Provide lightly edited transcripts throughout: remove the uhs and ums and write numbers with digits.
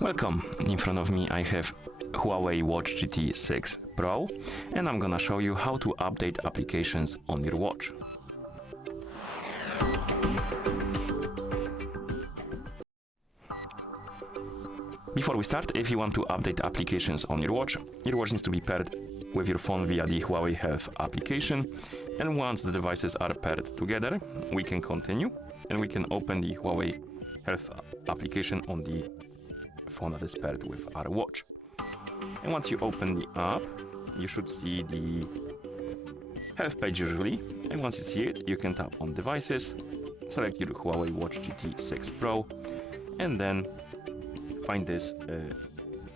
Welcome. In front of me I have HUAWEI Watch GT 6 Pro, and I'm gonna show you how to update applications on your watch. Before we start, if you want to update applications on your watch needs to be paired with your phone via the HUAWEI Health application, and once the devices are paired together, we can continue and we can open the HUAWEI Health application on the phone that is paired with our watch. And once you open the app, you should see the health page usually, and once you see it, you can tap on devices, select your HUAWEI Watch GT 6 Pro, and then find this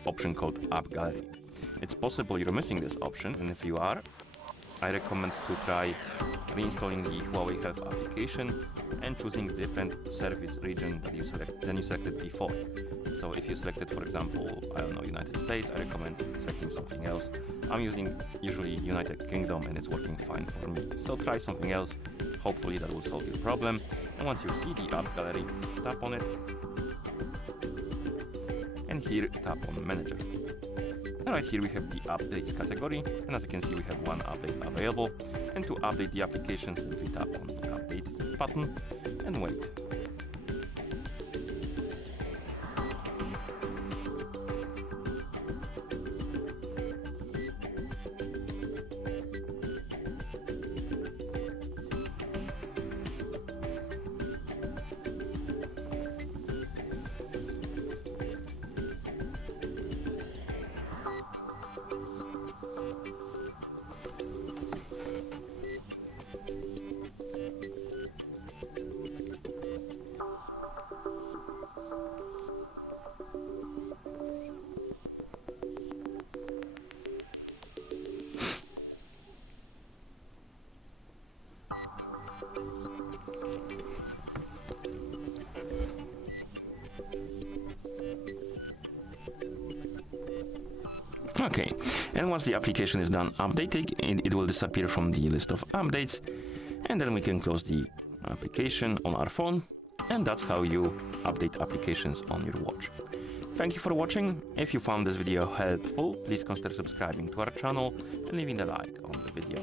option called AppGallery. It's possible you're missing this option, and if you are, I recommend to try reinstalling the HUAWEI Health application and choosing different service region than you selected before. So if you selected, for example, I don't know, United States, I recommend selecting something else. I'm using usually United Kingdom and it's working fine for me. So try something else, hopefully that will solve your problem. And once you see the App Gallery, tap on it. And here, tap on Manager. And right here we have the updates category, and as you can see we have one update available, and to update the application simply tap on the update button and wait. Okay, and once the application is done updating, it will disappear from the list of updates, and then we can close the application on our phone, and that's how you update applications on your watch. Thank you for watching. If you found this video helpful, please consider subscribing to our channel and leaving a like on the video.